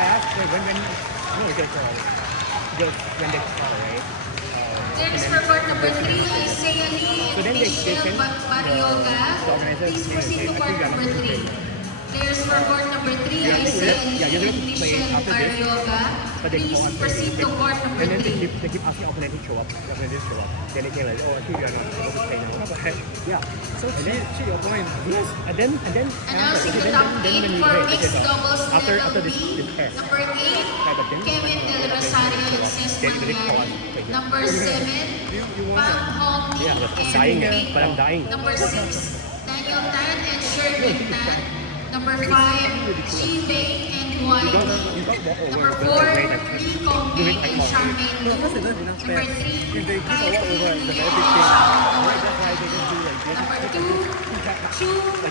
that when no just when they call, right? There's for court number 3, Isaiah Lee So and then they Michelle send Barrioga. the organizers Please in and proceed say, to I court think number 3. There's for court number 3, Isaiah Lee you're going and to play Michelle after this, Barrioga. but they call Please us proceed to court number and then 3. they keep asking opponent to show up. The opponent show up. Then they say like, oh, I think you are not able to play now. What the heck? Yeah. So cheat your opponent. Yes. And then Announcing the top 8 for mixed doubles after level this B. test. Number 8, Kevin Del Rosario and Cesc Manian. Number 7, Pang Hong Lee Yeah, I'm and dying, Vic. but I'm dying. Number 6, Daniel Tan and Sherwin Tan. Number 5, Ji Bing and Huai You Lee. don't walk over. Number 4, Lee Kong Meng and Charmaine Lu. Number 3, Kai Ping Lee and Shao Noel. Number 2, Chu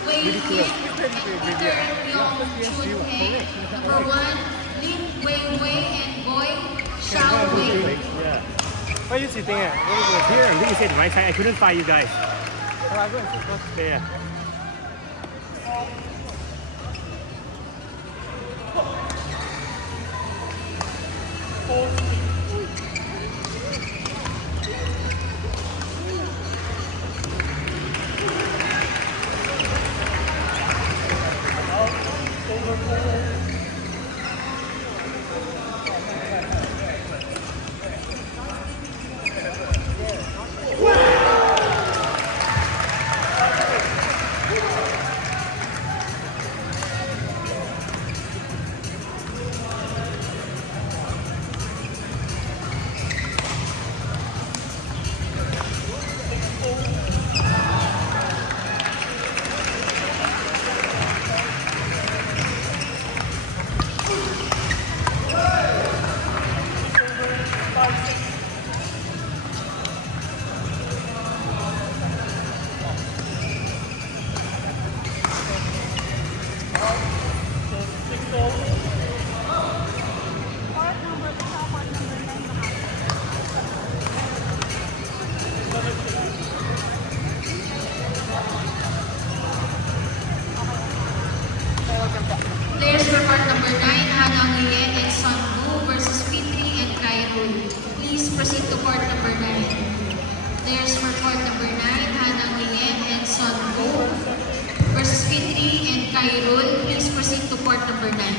Wei Lin and Peter Leong Chun Heng. Number 1, Lin Wei Wei and Boy Xiao Wei. Yeah. Where are you sitting at? Where is it? Here, you said right side. I couldn't find you guys. Oh, I'm going to first. Yeah. Players for court number 9, Hana Nguyen and Son Wu versus Fitri and Kairul. Please proceed to court number 9. Players for court number 9, Hana Nguyen and Son Wu versus Fitri and Kairul. Please proceed to court number 9.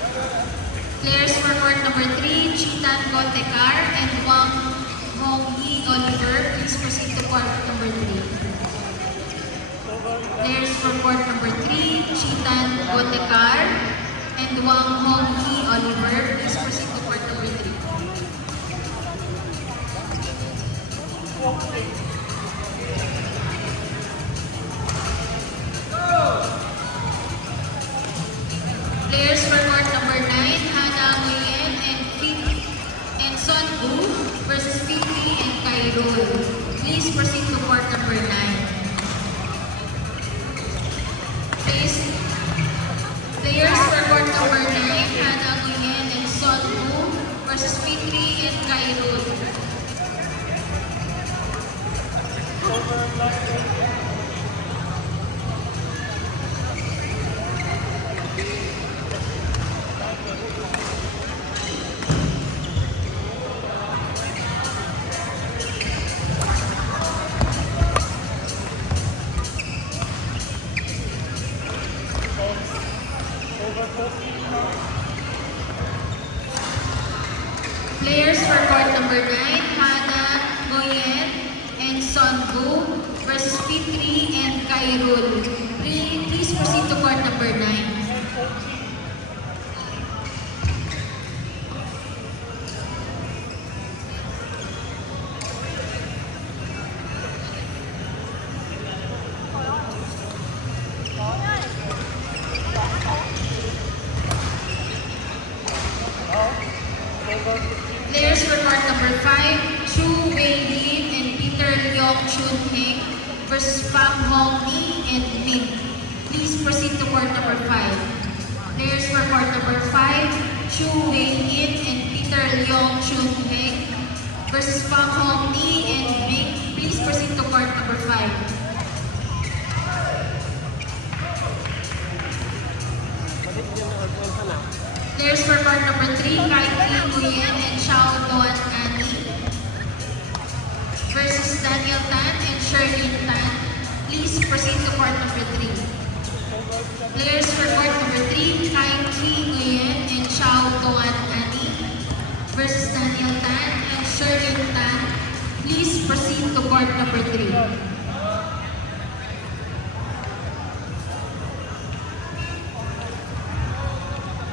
Players for court number 3, Chitan Gotekar and Wang Hongyi Oliver. Please proceed to court number 3. Players for court number 3, Chitan Gotekar and Wang Hongyi Oliver. Please proceed to court number 3. Players for court number 9, Hana Nguyen and Son Wu versus Fitri and Kairul. Please proceed to court number 9. Players for court number 9, Hana Nguyen and Son Wu versus Fitri and Kairul. Players for court number 9, Hana Nguyen and Son Wu versus Fitri and Kairul. Please proceed to court number 9. Players for court number 5, Chu Wei Lin and Peter Leong Chun Heng versus Pham Hong Ni and Ming. Please proceed to court number 5. Players for court number 5, Chu Wei Lin and Peter Leong Chun Heng versus Pham Hong Ni and Ming. Please proceed to court number 5. Players for court number 3, Kai Ki Nguyen and Xiao Duan Annie versus Daniel Tan and Sherlyn Tan. Please proceed to court number 3. Players for court number 3, Kai Ki Nguyen and Xiao Duan Annie versus Daniel Tan and Sherlyn Tan. Please proceed to court number 3.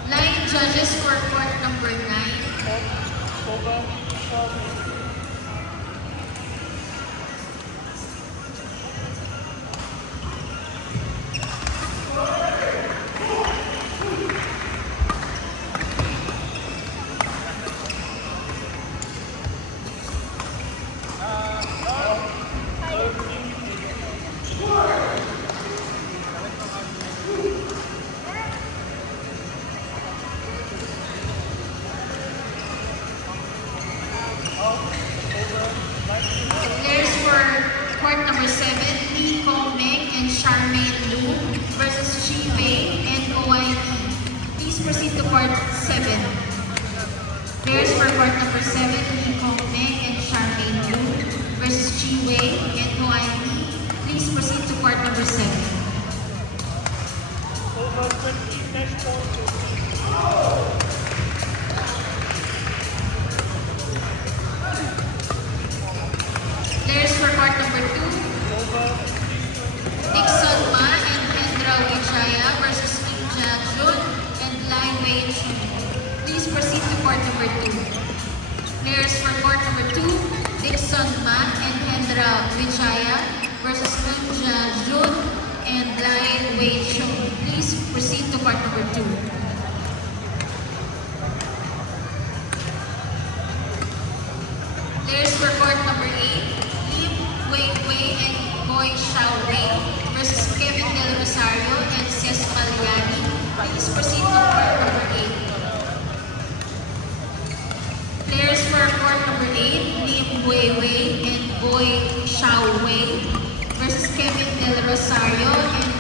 Line judges for court number 9. Players for court number 7, Lee Kong Meng and Charmaine Lu versus Chi Wei and OIE. Please proceed to court 7. Players for court number 7, Lee Kong Meng and Charmaine Lu versus Chi Wei and OIE. Please proceed to court number 7. Players for court number 2, Dixon Ma and Kendra Wijaya versus Kim Ja Jun and Lai Wei Chun. Please proceed to court number 2. Players for court number 2, Dixon Ma and Kendra Wijaya versus Kim Ja Jun and Lai Wei Chun. Please proceed to court number 2. Players for court number 8, Wei Wei and Boy Xiao Wei versus Kevin Del Rosario and Ces Maliani. Please proceed to court number 8. Players for court number 8, Lim Wei Wei and Boy Xiao Wei versus Kevin Del Rosario and